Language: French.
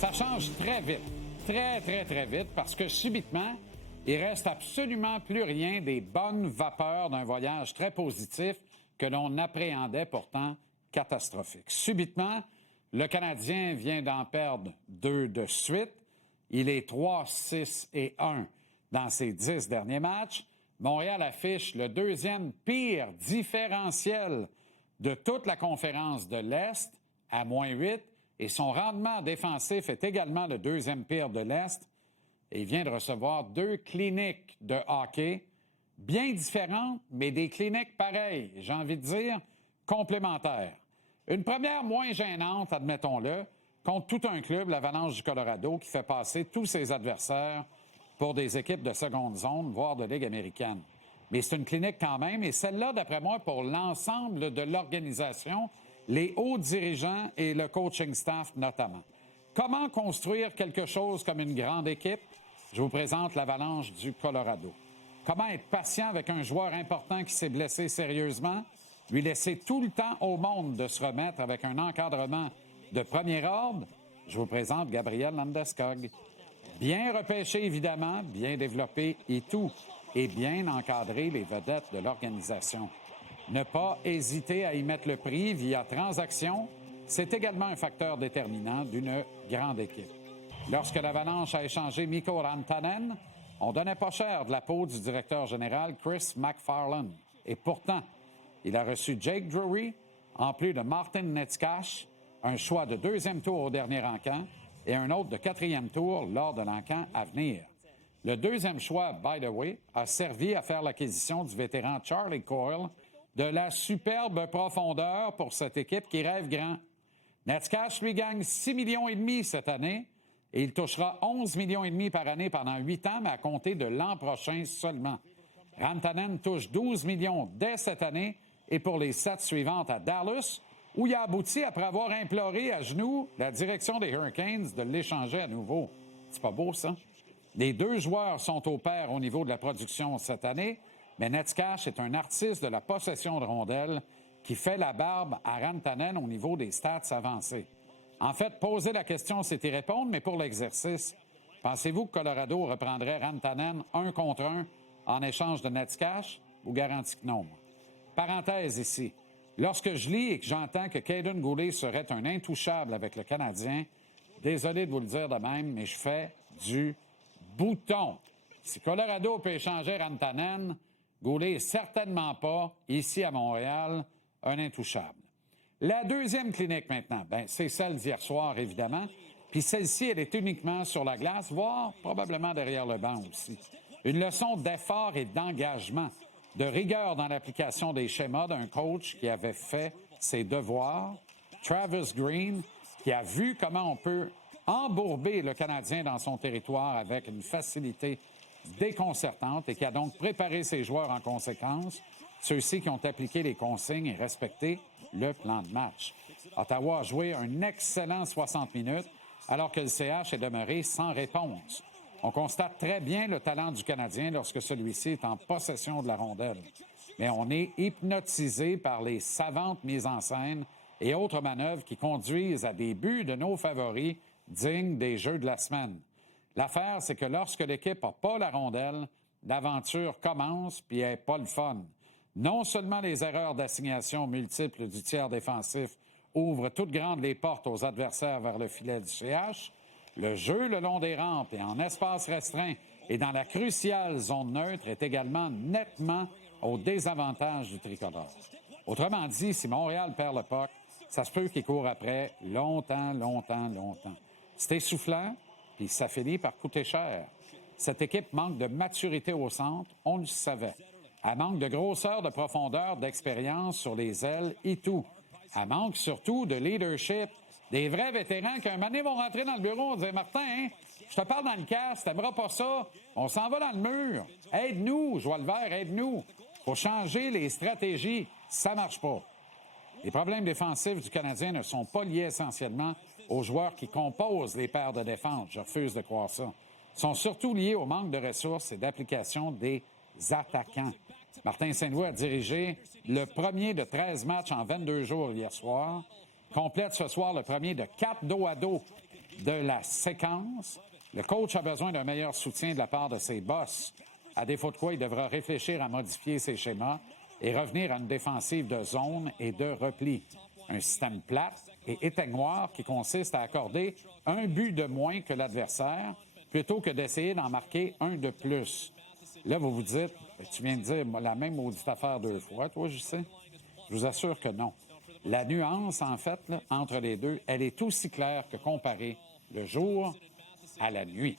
Ça change très vite, très, très, très vite, parce que subitement, il reste absolument plus rien des bonnes vapeurs d'un voyage très positif que l'on appréhendait pourtant catastrophique. Subitement, le Canadien vient d'en perdre 2 de suite. Il est 3-6-1 dans ses 10 derniers matchs. Montréal affiche le deuxième pire différentiel de toute la conférence de l'Est, à -8, et son rendement défensif est également le deuxième pire de l'Est. Et il vient de recevoir 2 cliniques de hockey, bien différentes, mais des cliniques pareilles, j'ai envie de dire complémentaires. Une première moins gênante, admettons-le, contre tout un club, l'Avalanche du Colorado, qui fait passer tous ses adversaires pour des équipes de seconde zone, voire de Ligue américaine. Mais c'est une clinique quand même, et celle-là, d'après moi, pour l'ensemble de l'organisation, les hauts dirigeants et le coaching staff notamment. Comment construire quelque chose comme une grande équipe? Je vous présente l'Avalanche du Colorado. Comment être patient avec un joueur important qui s'est blessé sérieusement? Lui laisser tout le temps au monde de se remettre avec un encadrement de premier ordre? Je vous présente Gabriel Landeskog. Bien repêché, évidemment, bien développé et tout, et bien encadrer les vedettes de l'organisation. Ne pas hésiter à y mettre le prix via transaction, c'est également un facteur déterminant d'une grande équipe. Lorsque l'Avalanche a échangé Mikko Rantanen, on donnait pas cher de la peau du directeur général Chris MacFarlane. Et pourtant, il a reçu Jake Drury, en plus de Martin Necas, un choix de 2e tour au dernier encamp et un autre de 4e tour lors de l'encamp à venir. Le 2e choix, by the way, a servi à faire l'acquisition du vétéran Charlie Coyle, de la superbe profondeur pour cette équipe qui rêve grand. Necas lui gagne 6,5 millions cette année et il touchera 11,5 millions par année pendant 8 ans, mais à compter de l'an prochain seulement. Rantanen touche 12 millions dès cette année et pour les 7 suivantes à Dallas, où il a abouti après avoir imploré à genoux la direction des Hurricanes de l'échanger à nouveau. C'est pas beau, ça? Les 2 joueurs sont au pair au niveau de la production cette année, mais Necas est un artiste de la possession de rondelles qui fait la barbe à Rantanen au niveau des stats avancés. En fait, poser la question, c'est y répondre, mais pour l'exercice, pensez-vous que Colorado reprendrait Rantanen 1 contre 1 en échange de Necas? Vous garantis que non. Parenthèse ici. Lorsque je lis et que j'entends que Caden Goulet serait un intouchable avec le Canadien, désolé de vous le dire de même, mais je fais du bouton. Si Colorado peut échanger Rantanen, Goulet n'est certainement pas, ici à Montréal, un intouchable. La deuxième clinique maintenant, c'est celle d'hier soir, évidemment. Puis celle-ci, elle est uniquement sur la glace, voire probablement derrière le banc aussi. Une leçon d'effort et d'engagement, de rigueur dans l'application des schémas d'un coach qui avait fait ses devoirs. Travis Green, qui a vu comment on peut embourber le Canadien dans son territoire avec une facilité déconcertante et qui a donc préparé ses joueurs en conséquence, ceux-ci qui ont appliqué les consignes et respecté le plan de match. Ottawa a joué un excellent 60 minutes alors que le CH est demeuré sans réponse. On constate très bien le talent du Canadien lorsque celui-ci est en possession de la rondelle. Mais on est hypnotisé par les savantes mises en scène et autres manœuvres qui conduisent à des buts de nos favoris dignes des Jeux de la semaine. L'affaire, c'est que lorsque l'équipe n'a pas la rondelle, l'aventure commence puis elle n'est pas le fun. Non seulement les erreurs d'assignation multiples du tiers défensif ouvrent toutes grandes les portes aux adversaires vers le filet du CH, le jeu le long des rampes et en espace restreint et dans la cruciale zone neutre est également nettement au désavantage du tricolore. Autrement dit, si Montréal perd le puck, ça se peut qu'il court après longtemps. C'est essoufflant, puis ça finit par coûter cher. Cette équipe manque de maturité au centre, on le savait. Elle manque de grosseur, de profondeur, d'expérience sur les ailes et tout. Elle manque surtout de leadership. Des vrais vétérans qui, un moment donné, vont rentrer dans le bureau et dire « Martin, hein, je te parle dans le casque, t'aimeras pas ça. On s'en va dans le mur. Aide-nous, Joie le vert, aide-nous. Faut changer les stratégies. Ça marche pas. » Les problèmes défensifs du Canadien ne sont pas liés essentiellement aux joueurs qui composent les paires de défense. Je refuse de croire ça. Ils sont surtout liés au manque de ressources et d'application des attaquants. Martin Saint-Louis a dirigé le premier de 13 matchs en 22 jours hier soir. Complète ce soir le premier de 4 dos à dos de la séquence. Le coach a besoin d'un meilleur soutien de la part de ses boss, à défaut de quoi il devra réfléchir à modifier ses schémas et revenir à une défensive de zone et de repli. Un système plate et éteignoir qui consiste à accorder un but de moins que l'adversaire plutôt que d'essayer d'en marquer un de plus. Là, vous vous dites, tu viens de dire la même maudite affaire 2 fois, toi, je sais. Je vous assure que non. La nuance, en fait, là, entre les deux, elle est aussi claire que comparer le jour à la nuit.